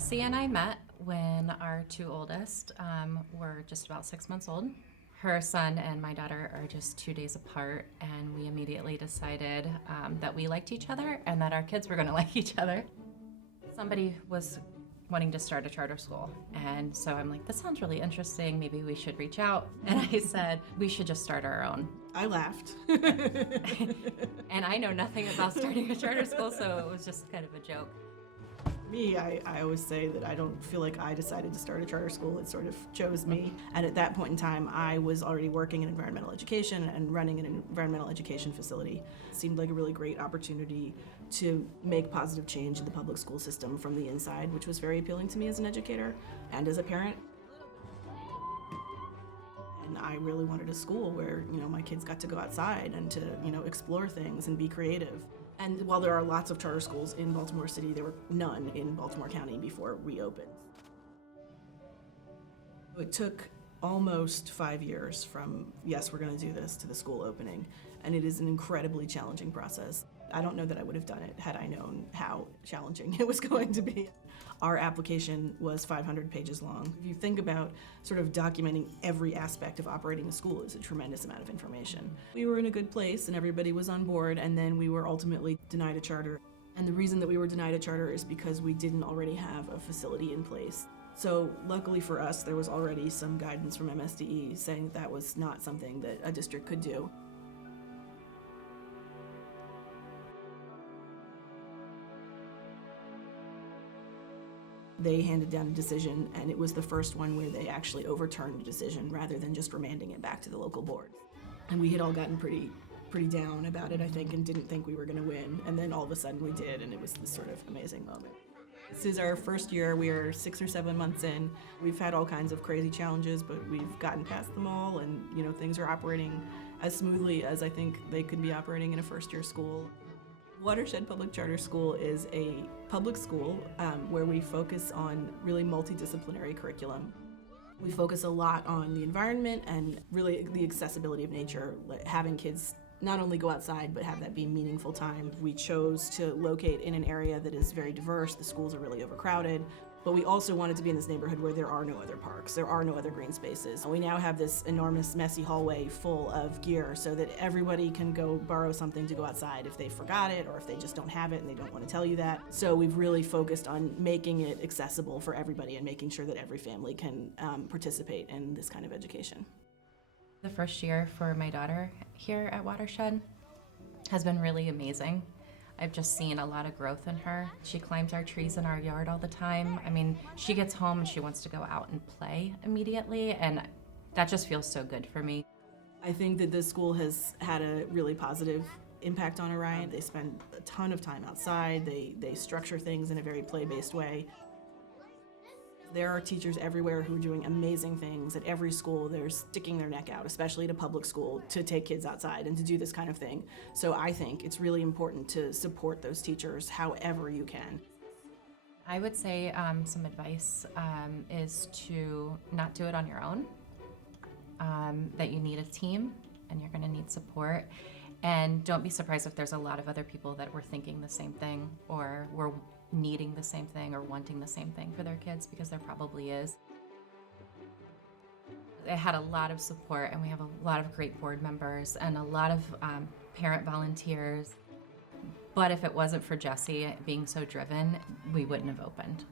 Jesse and I met when our two oldest were just about 6 months old. Her son and my daughter are just 2 days apart, and we immediately decided that we liked each other and that our kids were going to like each other. Somebody was wanting to start a charter school, and so I'm like, this sounds really interesting. Maybe we should reach out. And I said, we should just start our own. I laughed. And I know nothing about starting a charter school, so it was just kind of a joke. Me, I always say that I don't feel like I decided to start a charter school. It sort of chose me. And at that point in time, I was already working in environmental education and running an environmental education facility. It seemed like a really great opportunity to make positive change in the public school system from the inside, which was very appealing to me as an educator and as a parent. And I really wanted a school where, my kids got to go outside and to, explore things and be creative. And while there are lots of charter schools in Baltimore City, there were none in Baltimore County before we opened. It took almost 5 years from, yes, we're going to do this, to the school opening. And it is an incredibly challenging process. I don't know that I would have done it had I known how challenging it was going to be. Our application was 500 pages long. If you think about sort of documenting every aspect of operating a school, is a tremendous amount of information. We were in a good place and everybody was on board, and then we were ultimately denied a charter. And the reason that we were denied a charter is because we didn't already have a facility in place. So luckily for us, there was already some guidance from MSDE saying that was not something that a district could do. They handed down a decision, and it was the first one where they actually overturned a decision rather than just remanding it back to the local board. And we had all gotten pretty down about it, I think, and didn't think we were going to win. And then all of a sudden we did, and it was this sort of amazing moment. This is our first year. We are 6 or 7 months in. We've had all kinds of crazy challenges, but we've gotten past them all, and things are operating as smoothly as I think they could be operating in a first-year school. Watershed Public Charter School is a public school where we focus on really multidisciplinary curriculum. We focus a lot on the environment and really the accessibility of nature, having kids not only go outside but have that be meaningful time. We chose to locate in an area that is very diverse. The schools are really overcrowded. But we also wanted to be in this neighborhood where there are no other parks, there are no other green spaces. We now have this enormous, messy hallway full of gear so that everybody can go borrow something to go outside if they forgot it or if they just don't have it and they don't want to tell you that. So we've really focused on making it accessible for everybody and making sure that every family can participate in this kind of education. The first year for my daughter here at Watershed has been really amazing. I've just seen a lot of growth in her. She climbs our trees in our yard all the time. I mean, she gets home and she wants to go out and play immediately, and that just feels so good for me. I think that this school has had a really positive impact on Orion. They spend a ton of time outside. They structure things in a very play-based way. There are teachers everywhere who are doing amazing things. At every school, they're sticking their neck out, especially at a public school, to take kids outside and to do this kind of thing. So I think it's really important to support those teachers however you can. I would say some advice is to not do it on your own, that you need a team and you're going to need support. And don't be surprised if there's a lot of other people that were thinking the same thing or were needing the same thing or wanting the same thing for their kids, because there probably is. It had a lot of support, and we have a lot of great board members and a lot of parent volunteers. But if it wasn't for Jesse being so driven, we wouldn't have opened.